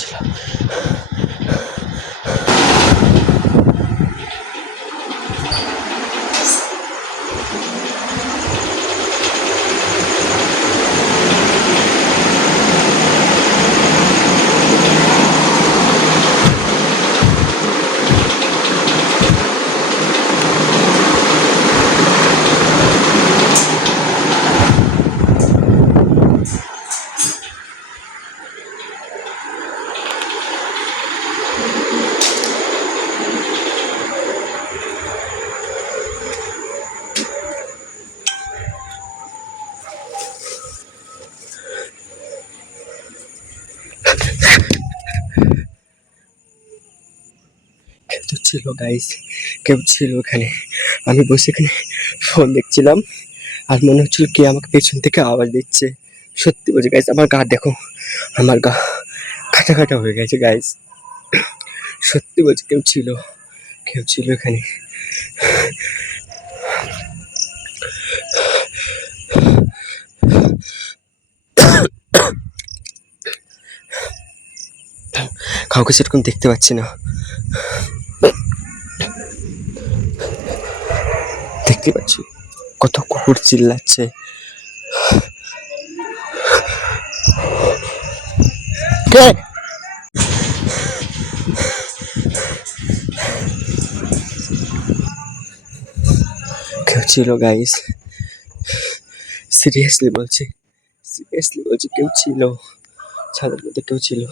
ছিল। কেউ তো ছিল গাইস, কেউ ছিল ওখানে। আমি বসে এখানে ফোন দেখছিলাম আর মনে হচ্ছিল কে আমাকে পেছন থেকে আওয়াজ দিচ্ছে। সত্যি বলছি গাইস, আমার গা দেখো, আমার গা কাটা কাটা হয়ে গেছে গাইস। সত্যি বলছি কেউ ছিল, কেউ ছিল এখানে। কাউকে সেরকম দেখতে পাচ্ছি না, দেখতে পাচ্ছি কত কুকুর চিল্লাচ্ছে। কে? কেউ ছিল গাইস, সিরিয়াসলি বলছি, সিরিয়াসলি বলছি কেউ ছিল, ছাদের মধ্যে কেউ ছিল।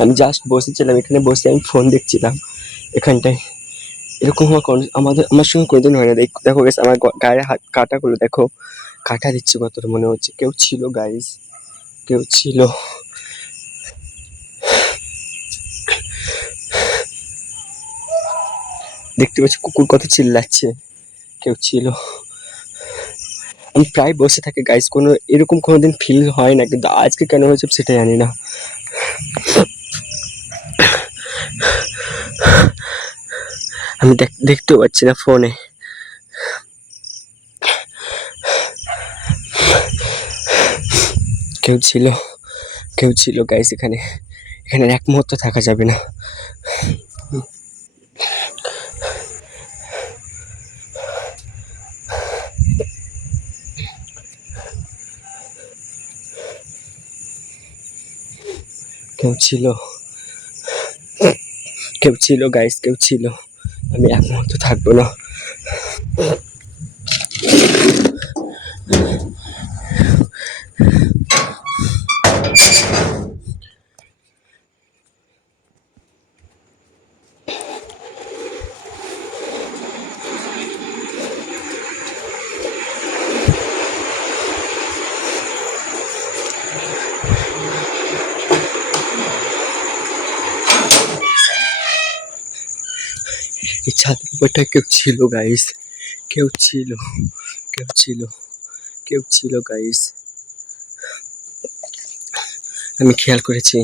আমি জাস্ট বসেছিলাম এখানে, বসে আমি ফোন দেখছিলাম এখানটায়। এরকম আমার সঙ্গে কোনোদিন হয় না। দেখো গেছে আমার গায়ে হাত কাটাগুলো দেখো, কাটা দিচ্ছে কতটা মনে হচ্ছে। কেউ ছিল গাইস, কেউ ছিল। দেখতে পাচ্ছি কুকুর কত চিল্লাচ্ছে, কেউ ছিল। আমি প্রায় বসে থাকি গাইস, কোনো এরকম কোনোদিন ফিল হয় না, কিন্তু আজকে কেন হয়েছে সেটা জানি না। আমি দেখতেও পাচ্ছি না ফোনে। কেউ ছিল, কেউ ছিল গাইস এখানে। এখানে এক মুহূর্ত থাকা যাবে না। কেউ ছিল, কেউ ছিল গাইস, কেউ ছিল। আমি এক মুহূর্ত থাকবো না। এই ছাদের উপরটা কেউ ছিল গাইস, কেউ ছিল, কেউ ছিল, কেউ ছিল গাইস। আমি খেয়াল করেছি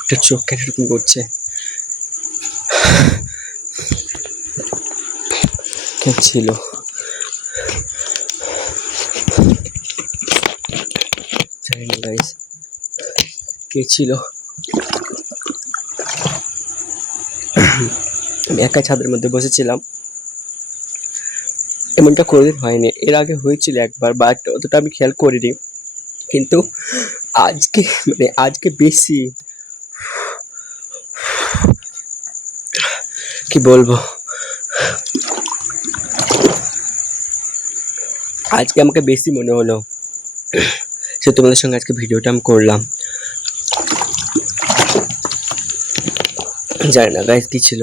ওটা চোখ কেন এরকম করছে। কেউ ছিল, জানি না গাইস কে ছিল। আমি একা ছাদের মধ্যে বসেছিলাম, এমনটা কোনোদিন হয়নি। এর আগে হয়েছিল একবার, বাট অতটা আমি খেয়াল করিনি। কিন্তু আজকে মানে আজকে বেশি, কি বলবো, আজকে আমাকে বেশি মনে হলো। সে তোমাদের সঙ্গে আজকে ভিডিওটা আমি করলাম। জানি না গাইস কি ছিল।